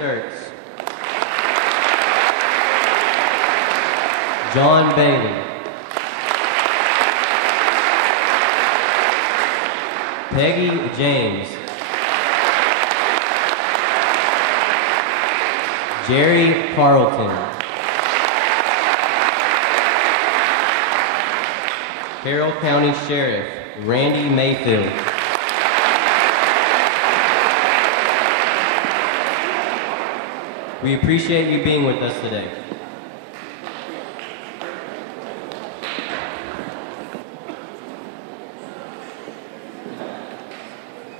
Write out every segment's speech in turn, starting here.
Sturts. John Bailey. Peggy James. Jerry Carlton. Carroll County Sheriff Randy Mayfield. We appreciate you being with us today.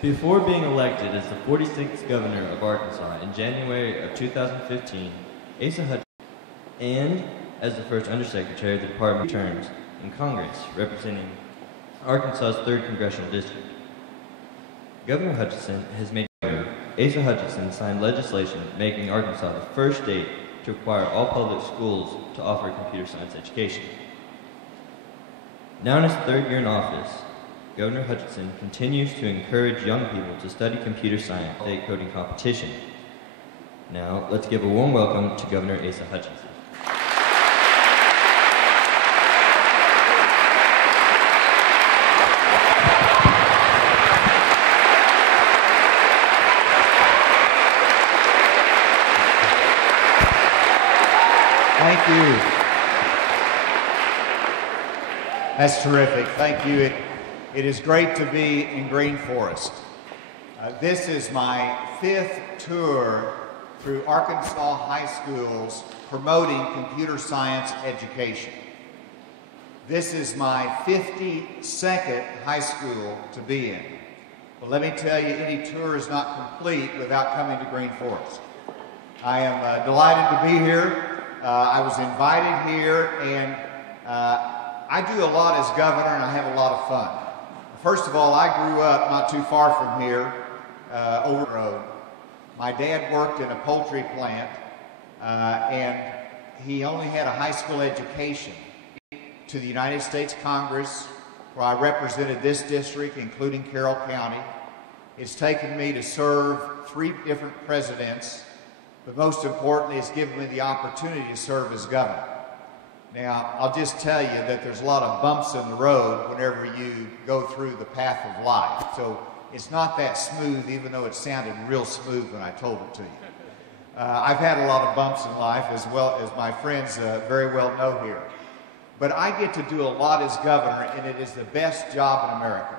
Before being elected as the 46th governor of Arkansas in January of 2015, Asa Hutchinson, and as the first undersecretary of the Department of terms in Congress representing Arkansas's 3rd Congressional District. Governor Hutchinson has made Asa Hutchinson signed legislation making Arkansas the first state to require all public schools to offer computer science education. Now in his 3rd year in office, Governor Hutchinson continues to encourage young people to study computer science at the state coding competition. Now, let's give a warm welcome to Governor Asa Hutchinson. Thank you. That's terrific. Thank you. It is great to be in Green Forest. This is my 5th tour through Arkansas high schools promoting computer science education. This is my 52nd high school to be in. But let me tell you, any tour is not complete without coming to Green Forest. I am delighted to be here. I was invited here, and I do a lot as governor, and I have a lot of fun. First of all, I grew up not too far from here, over the road. My dad worked in a poultry plant, and he only had a high school education. To the United States Congress, where I represented this district, including Carroll County. It's taken me to serve 3 different presidents, but most importantly, it's given me the opportunity to serve as governor. Now, I'll just tell you that there's a lot of bumps in the road whenever you go through the path of life. So it's not that smooth, even though it sounded real smooth when I told it to you. I've had a lot of bumps in life, as well as my friends very well know here. But I get to do a lot as governor, and it is the best job in America.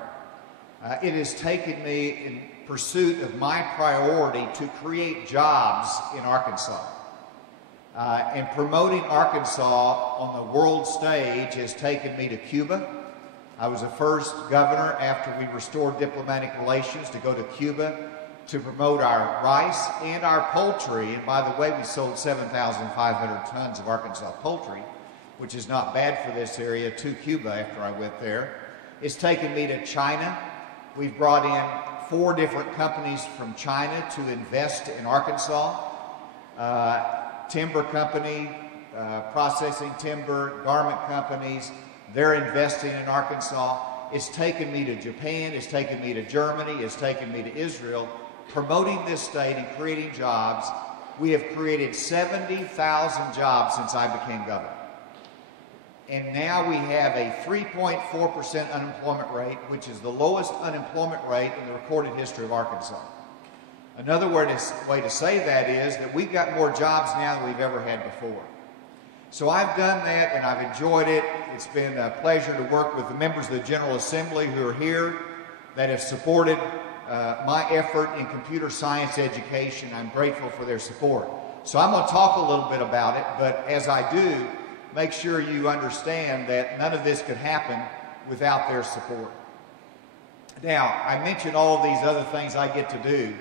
It has taken me in pursuit of my priority to create jobs in Arkansas. And promoting Arkansas on the world stage has taken me to Cuba. I was the first governor after we restored diplomatic relations to go to Cuba to promote our rice and our poultry. And by the way, we sold 7,500 tons of Arkansas poultry, which is not bad for this area, to Cuba after I went there. It's taken me to China. We've brought in 4 different companies from China to invest in Arkansas. Timber company, processing timber, garment companies, they're investing in Arkansas. It's taken me to Japan, it's taken me to Germany, it's taken me to Israel, promoting this state and creating jobs. We have created 70,000 jobs since I became governor. And now we have a 3.4% unemployment rate, which is the lowest unemployment rate in the recorded history of Arkansas. Another way to say that is that we've got more jobs now than we've ever had before. So I've done that, and I've enjoyed it. It's been a pleasure to work with the members of the General Assembly who are here that have supported my effort in computer science education. I'm grateful for their support. So I'm going to talk a little bit about it, but as I do, make sure you understand that none of this could happen without their support. Now, I mentioned all of these other things I get to do,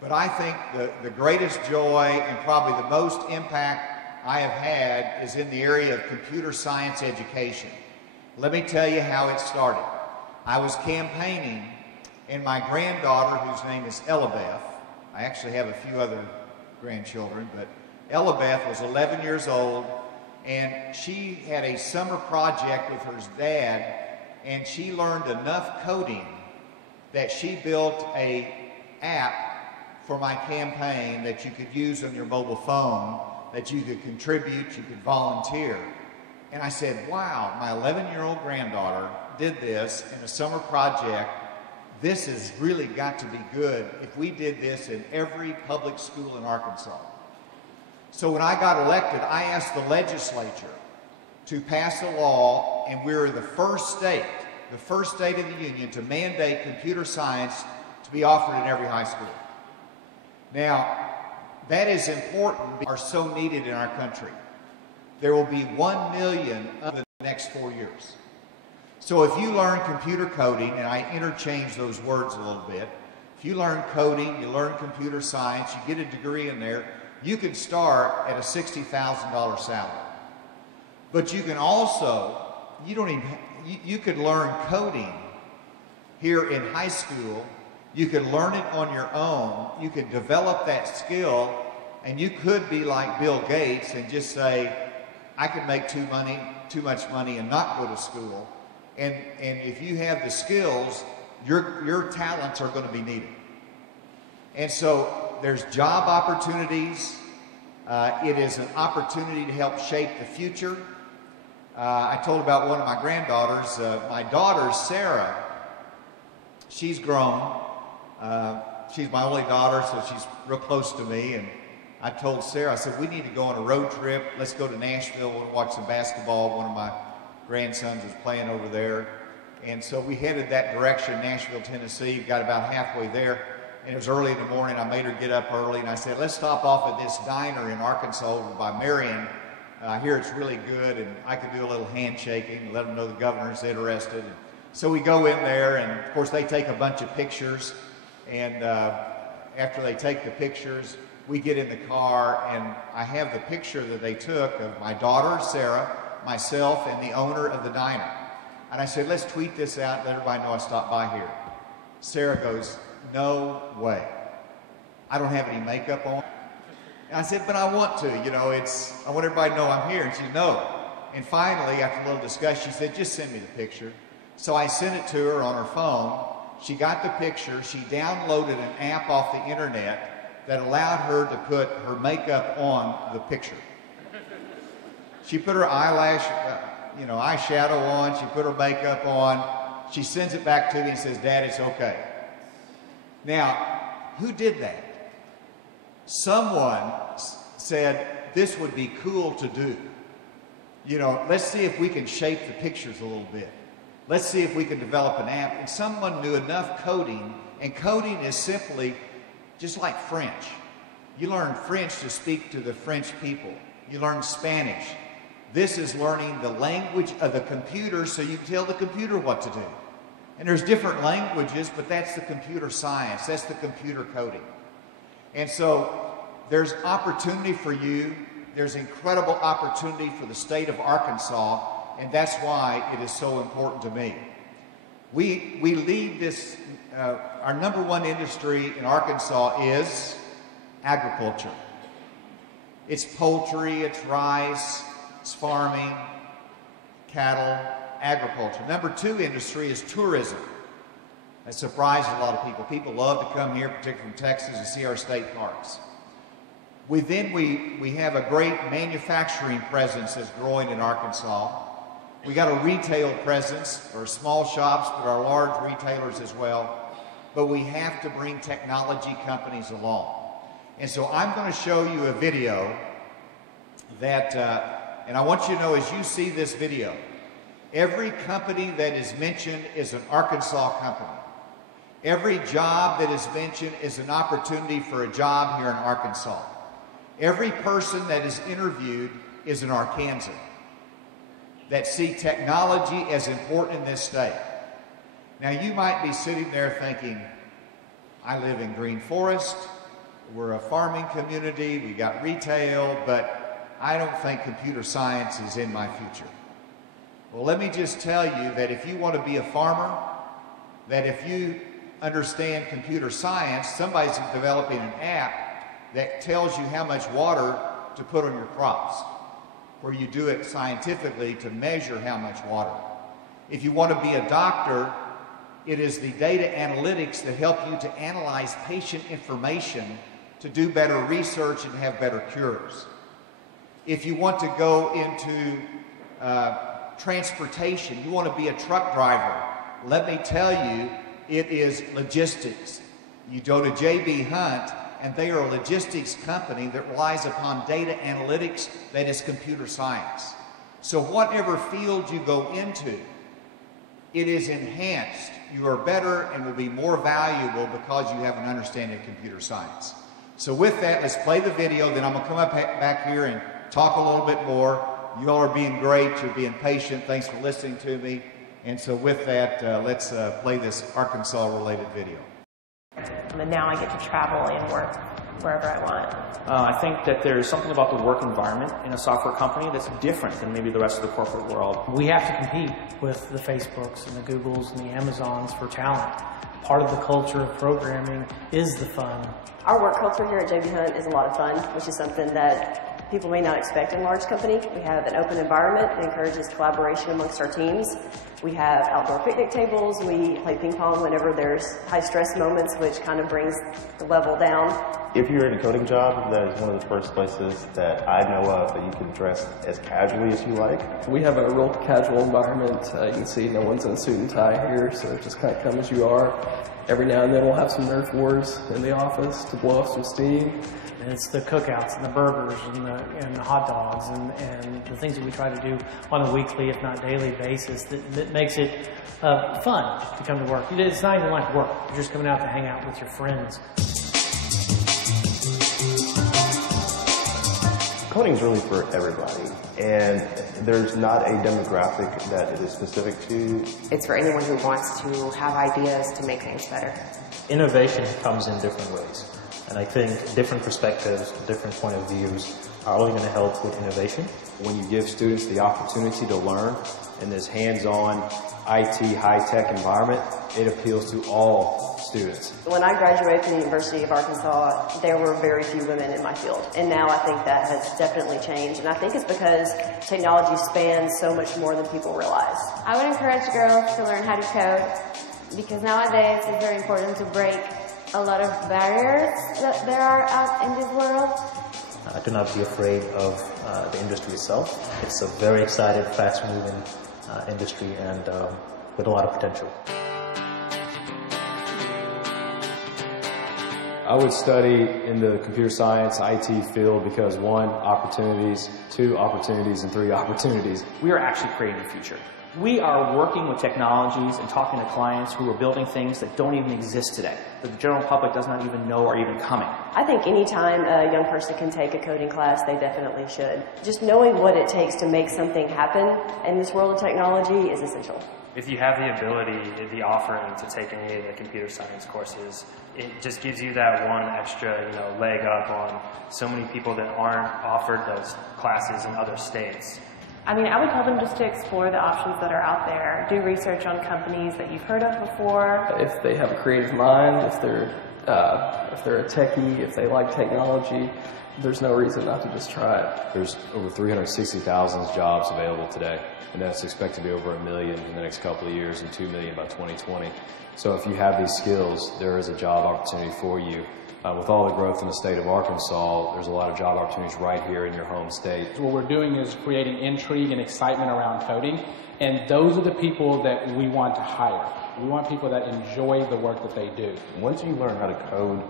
but I think the greatest joy and probably the most impact I have had is in the area of computer science education. Let me tell you how it started. I was campaigning, and my granddaughter, whose name is Ellabeth, I actually have a few other grandchildren, but Ellabeth was 11 years old, and she had a summer project with her dad, and she learned enough coding that she built an app for my campaign that you could use on your mobile phone, that you could contribute, you could volunteer. And I said, wow, my 11-year-old granddaughter did this in a summer project. This has really got to be good if we did this in every public school in Arkansas. So when I got elected, I asked the legislature to pass a law, and we were the first state of the union to mandate computer science to be offered in every high school. Now, that is important because are so needed in our country. There will be 1 million of the next 4 years. So if you learn computer coding, and I interchange those words a little bit, if you learn coding, you learn computer science, you get a degree in there, you can start at a $60,000 salary. But you can also, you could learn coding here in high school. You could learn it on your own. You could develop that skill, and you could be like Bill Gates and just say, I can make too much money and not go to school. And if you have the skills, your talents are going to be needed. And so there's job opportunities. It is an opportunity to help shape the future. I told about one of my granddaughters. My daughter, Sarah, she's grown. She's my only daughter, so she's real close to me. And I told Sarah, I said, we need to go on a road trip. Let's go to Nashville. We'll watch some basketball. One of my grandsons is playing over there. And so we headed that direction, Nashville, Tennessee. Got about halfway there. And it was early in the morning. I made her get up early. And I said, let's stop off at this diner in Arkansas over by Marion. I hear it's really good. And I could do a little handshaking and let them know the governor's interested. And so we go in there. And, of course, they take a bunch of pictures. And after they take the pictures, we get in the car, and I have the picture that they took of my daughter, Sarah, myself, and the owner of the diner. And I said, let's tweet this out and let everybody know I stopped by here. Sarah goes, no way. I don't have any makeup on. And I said, but I want to, I want everybody to know I'm here. And she said, no. And finally, after a little discussion, she said, just send me the picture. So I sent it to her on her phone. She got the picture. She downloaded an app off the internet that allowed her to put her makeup on the picture. She put her eyeshadow on. She put her makeup on. She sends it back to me and says, Dad, it's okay. Now, who did that? Someone said, this would be cool to do. Let's see if we can shape the pictures a little bit. Let's see if we can develop an app. And someone knew enough coding, and coding is simply just like French. You learn French to speak to the French people. You learn Spanish. This is learning the language of the computer so you can tell the computer what to do. And there's different languages, but that's the computer science. That's the computer coding. And so there's opportunity for you. There's incredible opportunity for the state of Arkansas, and that's why it is so important to me. We lead this, our number one industry in Arkansas is agriculture. It's poultry, it's rice, it's farming, cattle, agriculture. Number two industry is tourism. That surprises a lot of people. People love to come here, particularly from Texas, and see our state parks. We have a great manufacturing presence that's growing in Arkansas. We got a retail presence, or small shops, but our large retailers as well. But we have to bring technology companies along. And so I'm going to show you a video that, and I want you to know as you see this video, every company that is mentioned is an Arkansas company. Every job that is mentioned is an opportunity for a job here in Arkansas. Every person that is interviewed is an Arkansan that see technology as important in this state. Now you might be sitting there thinking, I live in Green Forest, we're a farming community, we got retail, but I don't think computer science is in my future. Well, let me just tell you that if you want to be a farmer, that if you understand computer science, somebody's developing an app that tells you how much water to put on your crops, where you do it scientifically to measure how much water. If you want to be a doctor, It is the data analytics that help you to analyze patient information to do better research and have better cures. If you want to go into transportation, you want to be a truck driver, let me tell you, it is logistics. You go to J.B. Hunt, and they are a logistics company that relies upon data analytics that is computer science. So whatever field you go into, it is enhanced. You are better and will be more valuable because you have an understanding of computer science. So with that, let's play the video, then I'm going to come up back here and talk a little bit more. You all are being great. You're being patient. Thanks for listening to me. And so with that, let's play this Arkansas-related video. And now I get to travel and work wherever I want. I think that there's something about the work environment in a software company that's different than maybe the rest of the corporate world. We have to compete with the Facebooks and the Googles and the Amazons for talent. Part of the culture of programming is the fun. Our work culture here at J.B. Hunt is a lot of fun, which is something that people may not expect in a large company. We have an open environment that encourages collaboration amongst our teams. We have outdoor picnic tables. We play ping pong whenever there's high stress moments, which kind of brings the level down. If you're in a coding job, that is one of the first places that I know of that you can dress as casually as you like. We have a real casual environment. You can see no one's in a suit and tie here, so just kind of come as you are. Every now and then we'll have some Nerf wars in the office to blow off some steam. And it's the cookouts and the burgers and the hot dogs and the things that we try to do on a weekly, if not daily basis that makes it fun to come to work. It's not even like work. You're just coming out to hang out with your friends. Coding is really for everybody, and there's not a demographic that it is specific to. It's for anyone who wants to have ideas to make things better. Innovation comes in different ways. And I think different perspectives, different point of views are only going to help with innovation. When you give students the opportunity to learn in this hands-on IT high-tech environment, it appeals to all students. When I graduated from the University of Arkansas, there were very few women in my field. And now I think that has definitely changed. And I think it's because technology spans so much more than people realize. I would encourage girls to learn how to code because nowadays it's very important to break a lot of barriers that there are out in this world. Do not be afraid of the industry itself. It's a very exciting, fast-moving industry and with a lot of potential. I would study in the computer science IT field because 1, opportunities, 2, opportunities, and 3, opportunities. We are actually creating the future. We are working with technologies and talking to clients who are building things that don't even exist today, that the general public does not even know are even coming. I think anytime a young person can take a coding class, they definitely should. Just knowing what it takes to make something happen in this world of technology is essential. If you have the ability, the offering to take any of the computer science courses, it just gives you that one extra, leg up on so many people that aren't offered those classes in other states. I mean, I would tell them just to explore the options that are out there. Do research on companies that you've heard of before. If they have a creative mind, if they're a techie, if they like technology, there's no reason not to just try it. There's over 360,000 jobs available today, and that's expected to be over 1 million in the next couple of years and 2 million by 2020. So if you have these skills, there is a job opportunity for you. With all the growth in the state of Arkansas, there's a lot of job opportunities right here in your home state. What we're doing is creating intrigue and excitement around coding, and those are the people that we want to hire. We want people that enjoy the work that they do. Once you learn how to code,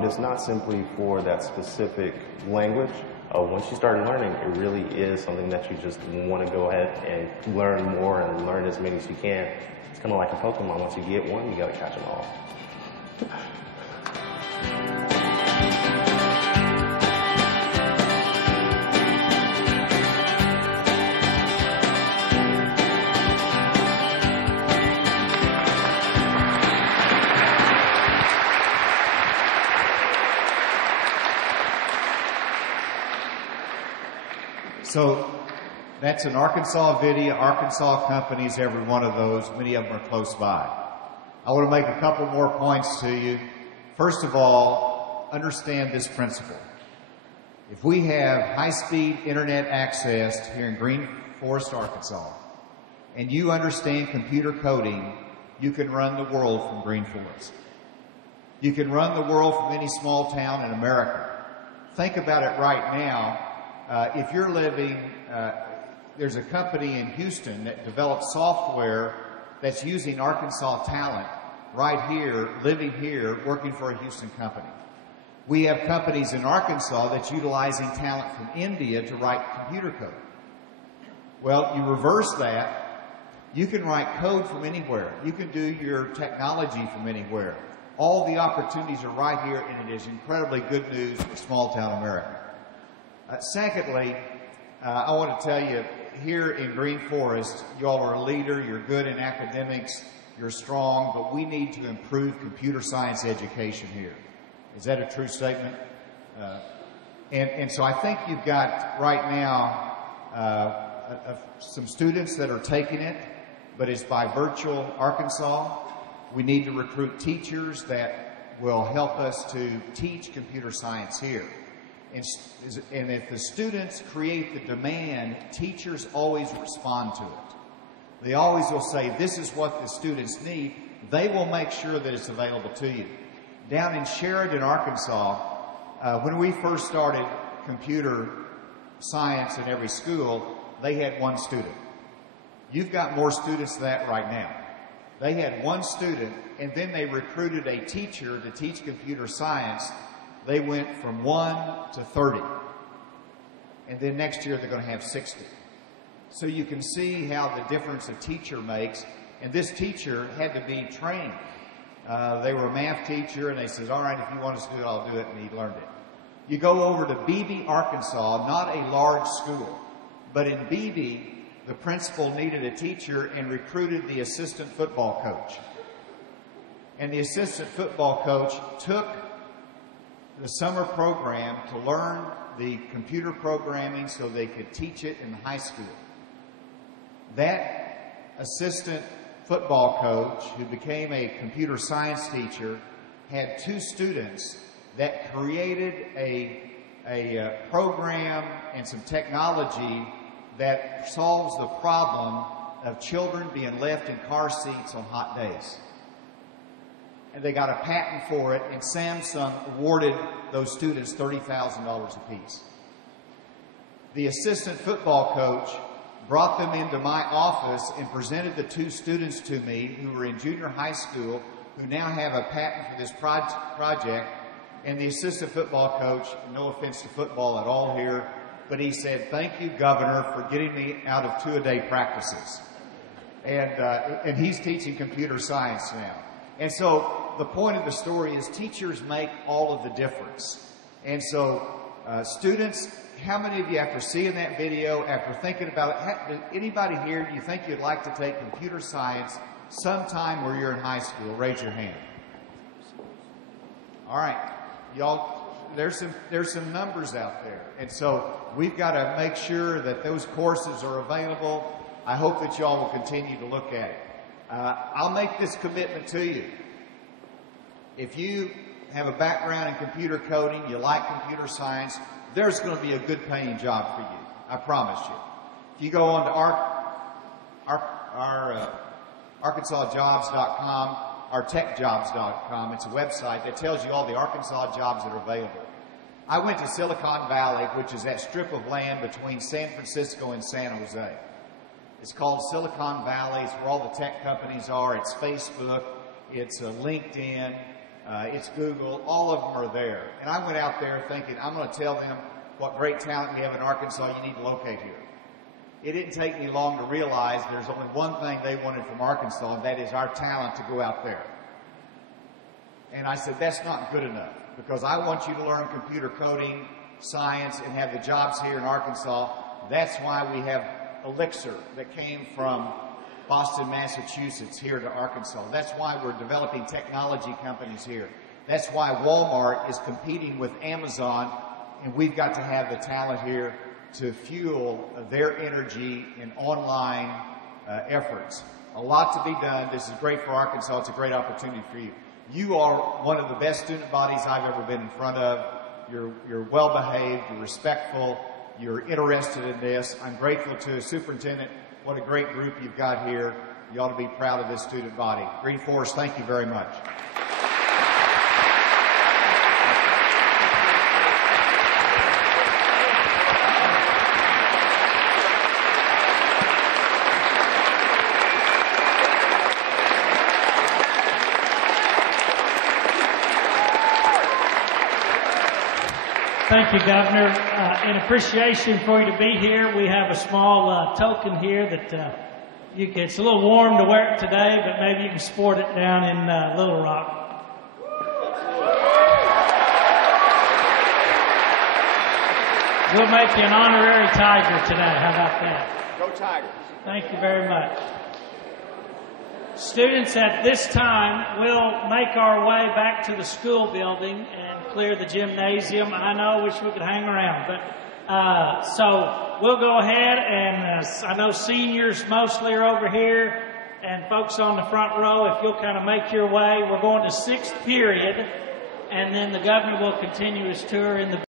it is not simply for that specific language. Once you start learning, it really is something that you just want to go ahead and learn more and learn as many as you can. It's kind of like a Pokemon. Once you get one, you got to catch them all. So that's an Arkansas video, Arkansas companies, every one of those. Many of them are close by. I want to make a couple more points to you. First of all, understand this principle. If we have high-speed internet access here in Green Forest, Arkansas, and you understand computer coding, you can run the world from Green Forest. You can run the world from any small town in America. Think about it right now. If you're living, there's a company in Houston that develops software that's using Arkansas talent right here, living here, working for a Houston company. We have companies in Arkansas that's utilizing talent from India to write computer code. Well, you reverse that. You can write code from anywhere. You can do your technology from anywhere. All the opportunities are right here, and it is incredibly good news for small town America. Secondly, I want to tell you, here in Green Forest, you all are a leader, you're good in academics, you're strong, but we need to improve computer science education here. Is that a true statement? And so I think you've got right now some students that are taking it, but it's by virtual Arkansas. We need to recruit teachers that will help us to teach computer science here. And if the students create the demand, teachers always respond to it. They always will say, this is what the students need. They will make sure that it's available to you. Down in Sheridan, Arkansas, when we first started computer science in every school, they had one student. You've got more students than that right now. They had one student, and then they recruited a teacher to teach computer science. They went from 1 to 30. And then next year they're going to have 60. So you can see how the difference a teacher makes. And this teacher had to be trained. They were a math teacher, and they said, all right, if you want us to do it, I'll do it, and he learned it. You go over to Beebe, Arkansas, not a large school, but in Beebe, the principal needed a teacher and recruited the assistant football coach. And the assistant football coach took the summer program to learn the computer programming so they could teach it in high school. That assistant football coach, who became a computer science teacher, had 2 students that created a program and some technology that solves the problem of children being left in car seats on hot days. And they got a patent for it, and Samsung awarded those students $30,000 apiece. The assistant football coach brought them into my office and presented the 2 students to me who were in junior high school, who now have a patent for this project. And the assistant football coach, no offense to football at all here, but he said, thank you, Governor, for getting me out of 2-a-day practices. And he's teaching computer science now. And so the point of the story is teachers make all of the difference. And so students, how many of you, after seeing that video, after thinking about it, anybody here, do you think you'd like to take computer science sometime where you're in high school? Raise your hand. All right. Y'all, there's some numbers out there. And so we've got to make sure that those courses are available. I hope that y'all will continue to look at it. I'll make this commitment to you. If you have a background in computer coding, you like computer science, there's going to be a good paying job for you. I promise you. If you go on to ArkansasJobs.com, TechJobs.com, it's a website that tells you all the Arkansas jobs that are available. I went to Silicon Valley, which is that strip of land between San Francisco and San Jose. It's called Silicon Valley. It's where all the tech companies are. It's Facebook. It's LinkedIn. It's Google. All of them are there. And I went out there thinking, I'm going to tell them what great talent we have in Arkansas. You need to locate here. It didn't take me long to realize there's only one thing they wanted from Arkansas, and that is our talent to go out there. And I said, that's not good enough, because I want you to learn computer coding, science, and have the jobs here in Arkansas. That's why we have Elixir that came from Boston, Massachusetts, here to Arkansas. That's why we're developing technology companies here. That's why Walmart is competing with Amazon, and we've got to have the talent here to fuel their energy in online efforts. A lot to be done. This is great for Arkansas. It's a great opportunity for you. You are one of the best student bodies I've ever been in front of. You're well-behaved. You're respectful. You're interested in this. I'm grateful to the superintendent. What a great group you've got here. You ought to be proud of this student body. Green Forest, thank you very much. Thank you, Governor. In appreciation for you to be here, we have a small token here that it's a little warm to wear it today, but maybe you can sport it down in Little Rock. We'll make you an honorary Tiger today. How about that? Go Tigers. Thank you very much. Students, at this time, we'll make our way back to the school building and clear the gymnasium. I know, wish we could hang around, but so we'll go ahead and I know seniors mostly are over here and folks on the front row, if you'll kind of make your way. We're going to 6th period, and then the governor will continue his tour in the